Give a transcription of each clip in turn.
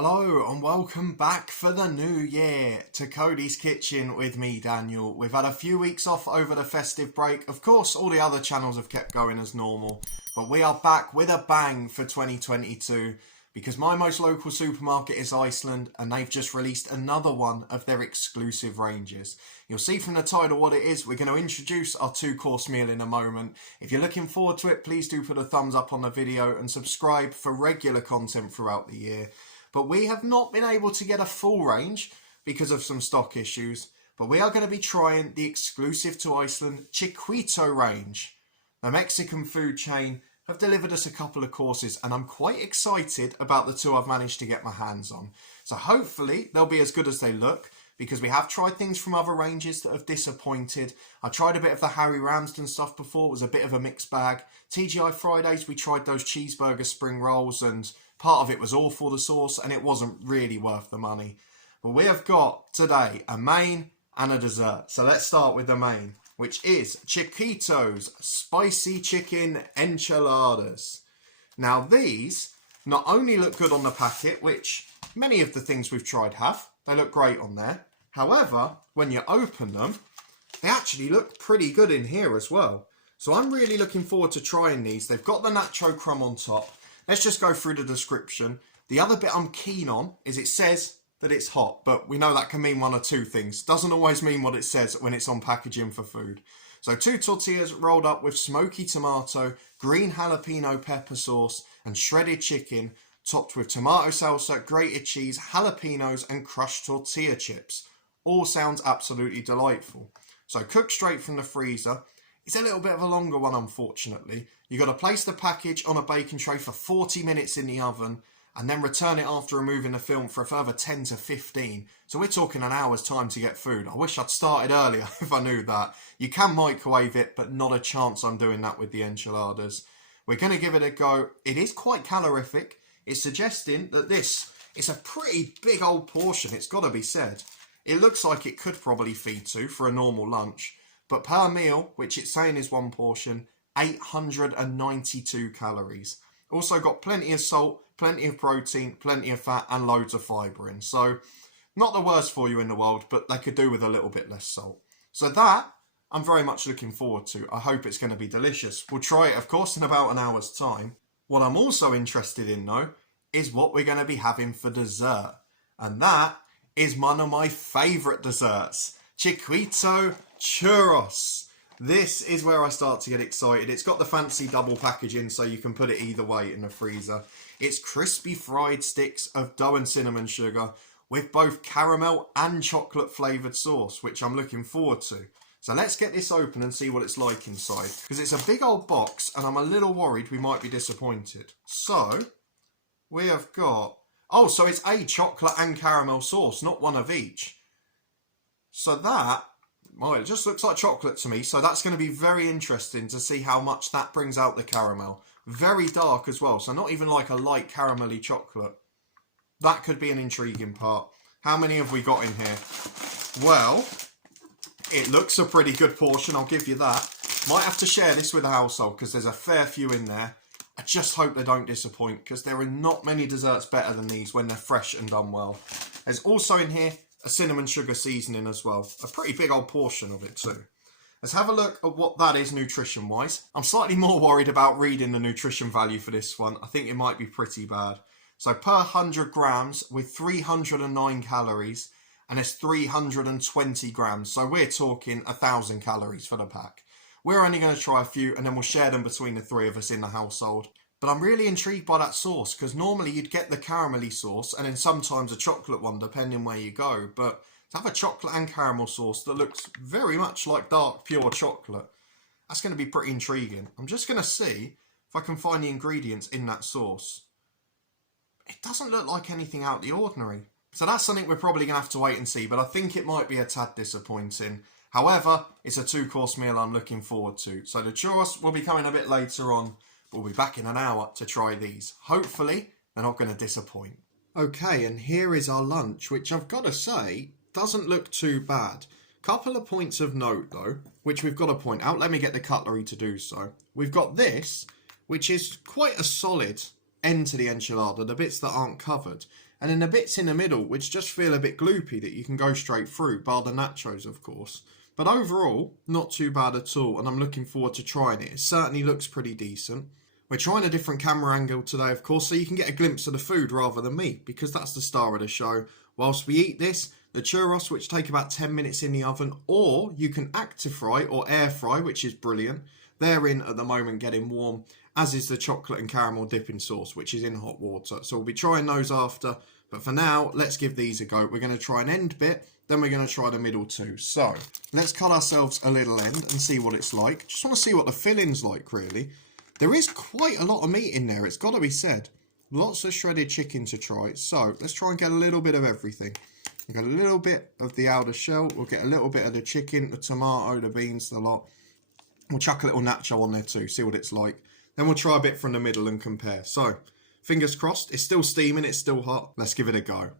Hello and welcome back for the new year to Coady's Kitchen with me, Daniel. We've had a few weeks off over the festive break. Of course, all the other channels have kept going as normal, but we are back with a bang for 2022 because my most local supermarket is Iceland and they've just released another one of their exclusive ranges. You'll see from the title what it is. We're going to introduce our two-course meal in a moment. If you're looking forward to it, please do put a thumbs up on the video and subscribe for regular content throughout the year. But we have not been able to get a full range because of some stock issues. But we are going to be trying the exclusive to Iceland Chiquito range. The Mexican food chain have delivered us a couple of courses and I'm quite excited about the two I've managed to get my hands on. So hopefully they'll be as good as they look because we have tried things from other ranges that have disappointed. I tried a bit of the Harry Ramsden stuff before. It was a bit of a mixed bag. TGI Fridays, we tried those cheeseburger spring rolls and part of it was awful, the sauce, and it wasn't really worth the money. But we have got today a main and a dessert. So let's start with the main, which is Chiquito's Spicy Chicken Enchiladas. Now these not only look good on the packet, which many of the things we've tried have. They look great on there. However, when you open them, they actually look pretty good in here as well. So I'm really looking forward to trying these. They've got the nacho crumb on top. Let's just go through the description. The other bit I'm keen on is it says that it's hot, but we know that can mean one or two things. Doesn't always mean what it says when it's on packaging for food. So 2 tortillas rolled up with smoky tomato, green jalapeno pepper sauce, and shredded chicken, topped with tomato salsa, grated cheese, jalapenos, and crushed tortilla chips. All sounds absolutely delightful. So cooked straight from the freezer. It's a little bit of a longer one, unfortunately. You've got to place the package on a baking tray for 40 minutes in the oven and then return it after removing the film for a further 10 to 15. So we're talking an hour's time to get food. I wish I'd started earlier if I knew that. You can microwave it, but not a chance I'm doing that with the enchiladas. We're going to give it a go. It is quite calorific. It's suggesting that this is a pretty big old portion, it's got to be said. It looks like it could probably feed two for a normal lunch. But per meal, which it's saying is one portion, 892 calories. Also got plenty of salt, plenty of protein, plenty of fat, and loads of fibre in. So, not the worst for you in the world, but they could do with a little bit less salt. So that, I'm very much looking forward to. I hope it's going to be delicious. We'll try it, of course, in about an hour's time. What I'm also interested in, though, is what we're going to be having for dessert. And that is one of my favourite desserts. Chiquito Churros. This is where I start to get excited. It's got the fancy double packaging so you can put it either way in the freezer. It's crispy fried sticks of dough and cinnamon sugar with both caramel and chocolate flavoured sauce, which I'm looking forward to. So let's get this open and see what it's like inside. Because it's a big old box and I'm a little worried we might be disappointed. So, we have got... Oh, so it's a chocolate and caramel sauce, not one of each. So that... Well, it just looks like chocolate to me, so that's going to be very interesting to see how much that brings out the caramel. Very dark as well, so not even like a light caramelly chocolate. That could be an intriguing part. How many have we got in here? Well, it looks a pretty good portion, I'll give you that. Might have to share this with the household because there's a fair few in there. I just hope they don't disappoint because there are not many desserts better than these when they're fresh and done well. There's also in here a cinnamon sugar seasoning as well. A pretty big old portion of it too. Let's have a look at what that is nutrition wise. I'm slightly more worried about reading the nutrition value for this one. I think it might be pretty bad. So per 100 grams with 309 calories and it's 320 grams. So we're talking 1,000 calories for the pack. We're only going to try a few and then we'll share them between the three of us in the household. But I'm really intrigued by that sauce because normally you'd get the caramelly sauce and then sometimes a chocolate one depending where you go. But to have a chocolate and caramel sauce that looks very much like dark pure chocolate, that's going to be pretty intriguing. I'm just going to see if I can find the ingredients in that sauce. It doesn't look like anything out of the ordinary. So that's something we're probably going to have to wait and see, but I think it might be a tad disappointing. However, it's a two-course meal I'm looking forward to. So the churros will be coming a bit later on. We'll be back in an hour to try these. Hopefully, they're not going to disappoint. Okay, and here is our lunch, which I've got to say, doesn't look too bad. Couple of points of note, though, which we've got to point out. Let me get the cutlery to do so. We've got this, which is quite a solid end to the enchilada, the bits that aren't covered. and then the bits in the middle which just feel a bit gloopy that you can go straight through, bar the nachos of course. But overall, not too bad at all, and I'm looking forward to trying it. It certainly looks pretty decent. We're trying a different camera angle today, of course, so you can get a glimpse of the food rather than me, because that's the star of the show. Whilst we eat this, the churros, which take about 10 minutes in the oven, or you can active fry or air fry, which is brilliant. They're in at the moment getting warm, as is the chocolate and caramel dipping sauce, which is in hot water. So we'll be trying those after, but for now, let's give these a go. We're going to try an end bit, then we're going to try the middle too. So let's cut ourselves a little end and see what it's like. Just want to see what the filling's like, really. There is quite a lot of meat in there, it's got to be said. Lots of shredded chicken to try. So let's try and get a little bit of everything. We'll get a little bit of the outer shell. We'll get a little bit of the chicken, the tomato, the beans, the lot. We'll chuck a little nacho on there too, see what it's like. Then we'll try a bit from the middle and compare. So, fingers crossed. It's still steaming, it's still hot. Let's give it a go.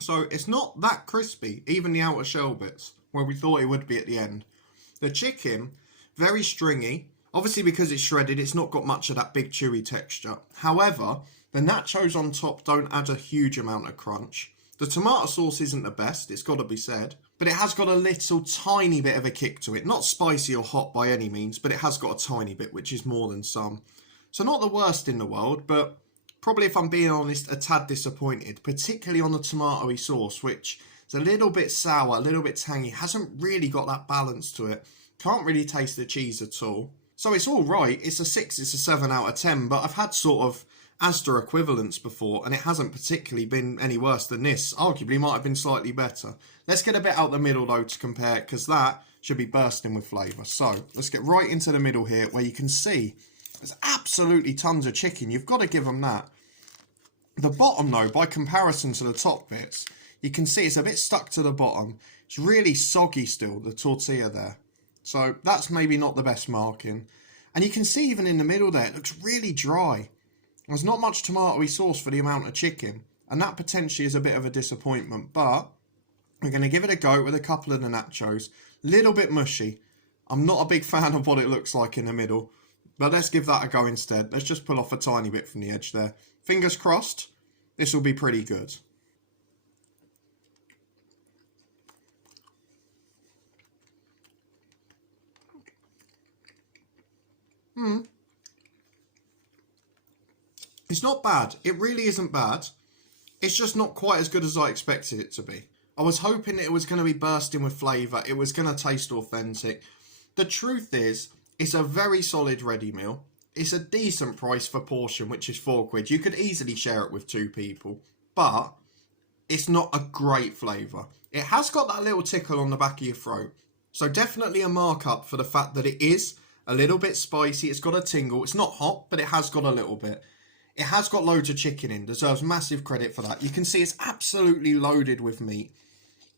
So it's not that crispy, even the outer shell bits, where we thought it would be at the end. The chicken, very stringy. Obviously because it's shredded, it's not got much of that big chewy texture. However, the nachos on top don't add a huge amount of crunch. The tomato sauce isn't the best, it's got to be said. But it has got a little tiny bit of a kick to it. Not spicy or hot by any means, but it has got a tiny bit, which is more than some. So not the worst in the world, but probably, if I'm being honest, a tad disappointed, particularly on the tomatoey sauce, which is a little bit sour, a little bit tangy, hasn't really got that balance to it. Can't really taste the cheese at all. So it's all right, it's a 6, it's a 7 out of 10, but I've had sort of Asda equivalents before, and it hasn't particularly been any worse than this. Arguably might have been slightly better. Let's get a bit out the middle though to compare, because that should be bursting with flavour. So let's get right into the middle here, where you can see there's absolutely tons of chicken. You've got to give them that. The bottom though, by comparison to the top bits, you can see it's a bit stuck to the bottom. It's really soggy still, the tortilla there. So that's maybe not the best marking. And you can see even in the middle there, it looks really dry. There's not much tomatoey sauce for the amount of chicken. And that potentially is a bit of a disappointment. But we're going to give it a go with a couple of the nachos. Little bit mushy. I'm not a big fan of what it looks like in the middle. But let's give that a go instead. Let's just pull off a tiny bit from the edge there. Fingers crossed, this will be pretty good. It's not bad. It really isn't bad. It's just not quite as good as I expected it to be. I was hoping it was going to be bursting with flavour. It was going to taste authentic. The truth is, it's a very solid ready meal. It's a decent price for portion, which is £4. You could easily share it with 2 people. But it's not a great flavour. It has got that little tickle on the back of your throat. So definitely a markup for the fact that it is a little bit spicy. It's got a tingle. It's not hot, but it has got a little bit. It has got loads of chicken in. Deserves massive credit for that. You can see it's absolutely loaded with meat.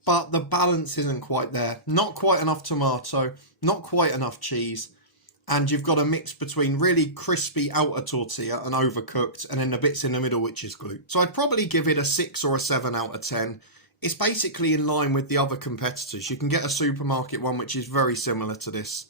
But the balance isn't quite there. Not quite enough tomato. Not quite enough cheese. And you've got a mix between really crispy outer tortilla and overcooked, and then the bits in the middle, which is gluten. So I'd probably give it a 6 or a 7 out of 10. It's basically in line with the other competitors. You can get a supermarket one, which is very similar to this.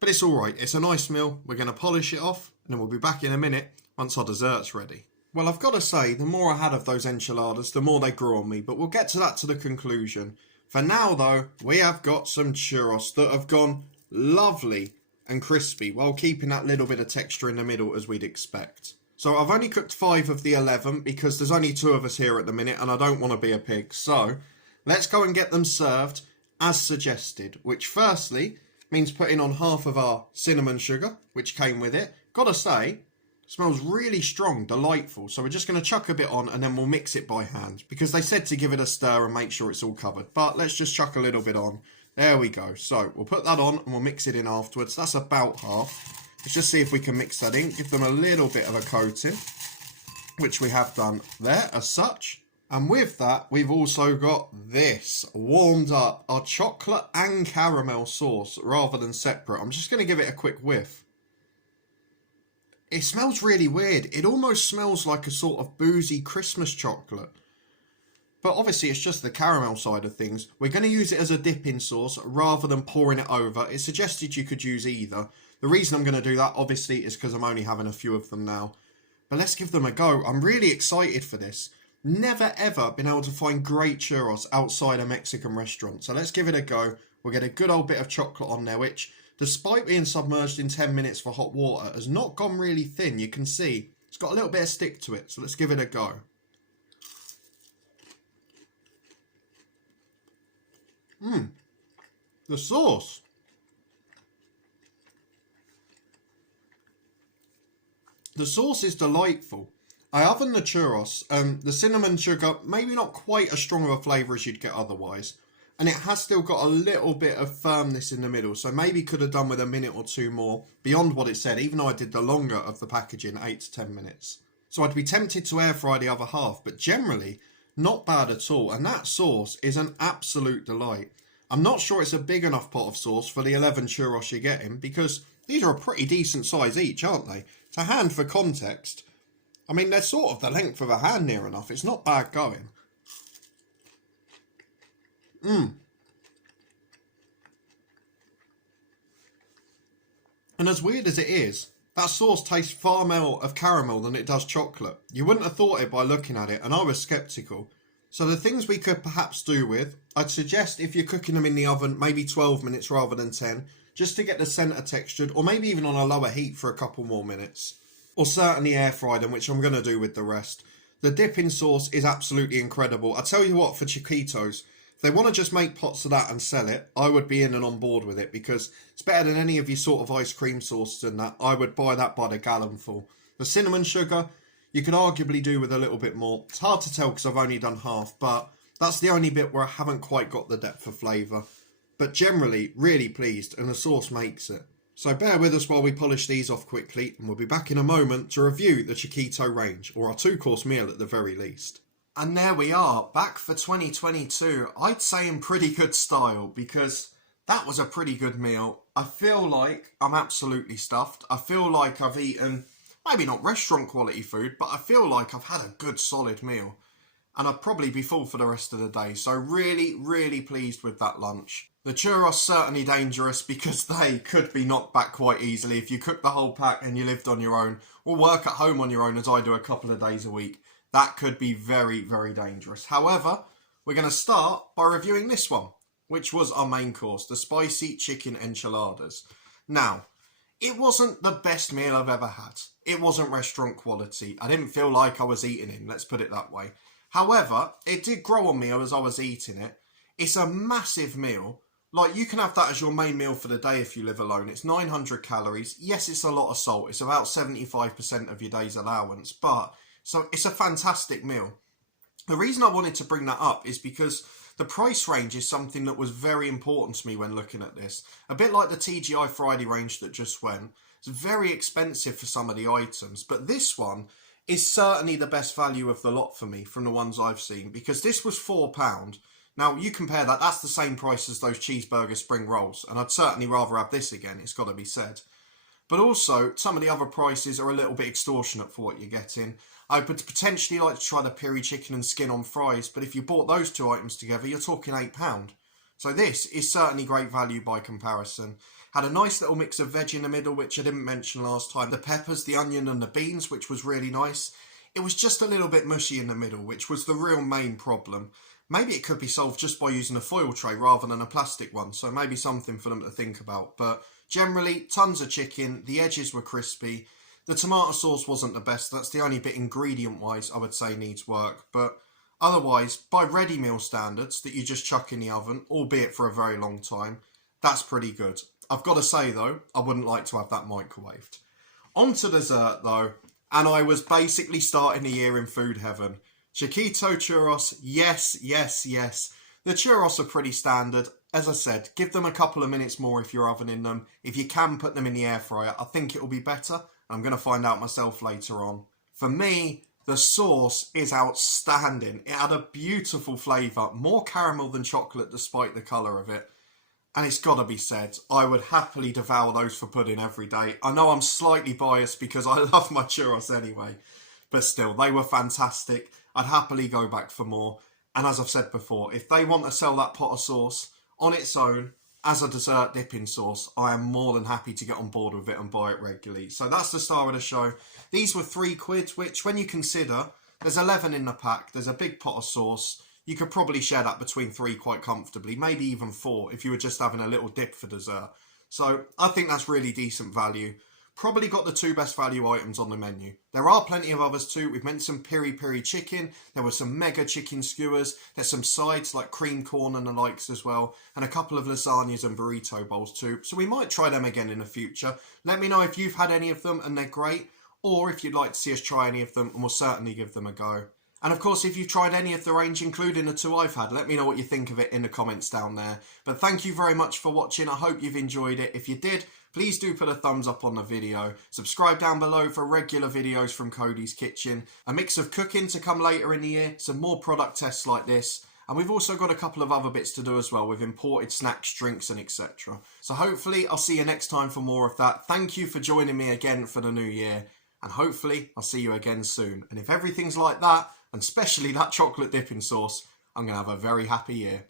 But it's alright. It's a nice meal. We're going to polish it off, and then we'll be back in a minute once our dessert's ready. Well, I've got to say, the more I had of those enchiladas, the more they grew on me. But we'll get to that to the conclusion. For now, though, we have got some churros that have gone lovely and crispy, while keeping that little bit of texture in the middle as we'd expect. So I've only cooked 5 of the 11 because there's only 2 of us here at the minute and I don't want to be a pig. So let's go and get them served as suggested, which firstly means putting on half of our cinnamon sugar, which came with it. Gotta say, smells really strong, delightful. So we're just going to chuck a bit on and then we'll mix it by hand, because they said to give it a stir and make sure it's all covered. But let's just chuck a little bit on. There we go. So we'll put that on and we'll mix it in afterwards. That's about half. Let's just see if we can mix that in. Give them a little bit of a coating, which we have done there as such. And with that, we've also got this warmed up, our chocolate and caramel sauce rather than separate. I'm just going to give it a quick whiff. It smells really weird. It almost smells like a sort of boozy Christmas chocolate. But obviously it's just the caramel side of things. We're going to use it as a dipping sauce rather than pouring it over. It's suggested you could use either. The reason I'm going to do that obviously is because I'm only having a few of them now. But let's give them a go. I'm really excited for this. Never ever been able to find great churros outside a Mexican restaurant. So let's give it a go. We'll get a good old bit of chocolate on there, which, despite being submerged in 10 minutes for hot water, has not gone really thin. You can see it's got a little bit of stick to it. So let's give it a go. The sauce. The sauce is delightful. I oven the churros, the cinnamon sugar, maybe not quite as strong of a flavour as you'd get otherwise. And it has still got a little bit of firmness in the middle, so maybe could have done with a minute or two more beyond what it said, even though I did the longer of the packaging, 8 to 10 minutes. So I'd be tempted to air fry the other half, but generally, not bad at all. And that sauce is an absolute delight. I'm not sure it's a big enough pot of sauce for the 11 churros you're getting, because these are a pretty decent size each, aren't they? To hand, for context, I mean, they're sort of the length of a hand near enough. It's not bad going. And as weird as it is, that sauce tastes far more of caramel than it does chocolate. You wouldn't have thought it by looking at it, and I was sceptical. So the things we could perhaps do with, I'd suggest if you're cooking them in the oven, maybe 12 minutes rather than 10, just to get the centre textured, or maybe even on a lower heat for a couple more minutes. Or certainly air fry them, which I'm going to do with the rest. The dipping sauce is absolutely incredible. I tell you what, for Chiquitos, if they want to just make pots of that and sell it, I would be in and on board with it, because it's better than any of your sort of ice cream sauces and that. I would buy that by the gallonful. The cinnamon sugar, you could arguably do with a little bit more. It's hard to tell because I've only done half, but that's the only bit where I haven't quite got the depth of flavour. But generally, really pleased, and the sauce makes it. So bear with us while we polish these off quickly, and we'll be back in a moment to review the Chiquito range, or our 2-course meal at the very least. And there we are, back for 2022. I'd say in pretty good style, because that was a pretty good meal. I feel like I'm absolutely stuffed. I feel like I've eaten, maybe not restaurant quality food, but I feel like I've had a good solid meal. And I'd probably be full for the rest of the day. So really, really pleased with that lunch. The churros certainly dangerous, because they could be knocked back quite easily if you cook the whole pack and you lived on your own, or work at home on your own as I do a couple of days a week. That could be very, very dangerous. However, we're going to start by reviewing this one, which was our main course, the spicy chicken enchiladas. Now, it wasn't the best meal I've ever had. It wasn't restaurant quality. I didn't feel like I was eating it, let's put it that way. However, it did grow on me as I was eating it. It's a massive meal. Like, you can have that as your main meal for the day if you live alone. It's 900 calories. Yes, it's a lot of salt. It's about 75% of your day's allowance. But, so it's a fantastic meal. The reason I wanted to bring that up is because the price range is something that was very important to me when looking at this. A bit like the TGI Friday range that just went. It's very expensive for some of the items. But this one is certainly the best value of the lot for me from the ones I've seen. Because this was £4. Now, you compare that, that's the same price as those cheeseburger spring rolls. And I'd certainly rather have this again, it's got to be said. But also, some of the other prices are a little bit extortionate for what you're getting. I would potentially like to try the peri chicken and skin on fries, but if you bought those two items together, you're talking £8. So this is certainly great value by comparison. Had a nice little mix of veg in the middle, which I didn't mention last time. The peppers, the onion and the beans, which was really nice. It was just a little bit mushy in the middle, which was the real main problem. Maybe it could be solved just by using a foil tray rather than a plastic one, so maybe something for them to think about. But generally, tons of chicken, the edges were crispy. The tomato sauce wasn't the best, that's the only bit ingredient-wise I would say needs work. But otherwise, by ready meal standards that you just chuck in the oven, albeit for a very long time, that's pretty good. I've got to say though, I wouldn't like to have that microwaved. On to dessert though, and I was basically starting the year in food heaven. Chiquito Churros, yes, yes, yes. The churros are pretty standard. As I said, give them a couple of minutes more if you're ovening them. If you can put them in the air fryer, I think it will be better. I'm going to find out myself later on. For me, the sauce is outstanding. It had a beautiful flavour, more caramel than chocolate despite the colour of it. And it's got to be said, I would happily devour those for pudding every day. I know I'm slightly biased because I love my churros anyway. But still, they were fantastic. I'd happily go back for more. And as I've said before, if they want to sell that pot of sauce on its own as a dessert dipping sauce, I am more than happy to get on board with it and buy it regularly. So that's the star of the show. These were £3, which when you consider there's 11 in the pack, there's a big pot of sauce, you could probably share that between 3 quite comfortably, maybe even 4 if you were just having a little dip for dessert. So I think that's really decent value. Probably got the 2 best value items on the menu. There are plenty of others too. We've mentioned some piri-piri chicken. There were some mega chicken skewers. There's some sides like cream corn and the likes as well. And a couple of lasagnas and burrito bowls too. So we might try them again in the future. Let me know if you've had any of them and they're great. Or if you'd like to see us try any of them, and we'll certainly give them a go. And of course, if you've tried any of the range, including the 2 I've had, let me know what you think of it in the comments down there. But thank you very much for watching. I hope you've enjoyed it. If you did, please do put a thumbs up on the video. Subscribe down below for regular videos from Coady's Kitchen. A mix of cooking to come later in the year, some more product tests like this. And we've also got a couple of other bits to do as well with imported snacks, drinks and etc. So hopefully I'll see you next time for more of that. Thank you for joining me again for the new year. And hopefully I'll see you again soon. And if everything's like that, and especially that chocolate dipping sauce, I'm going to have a very happy year.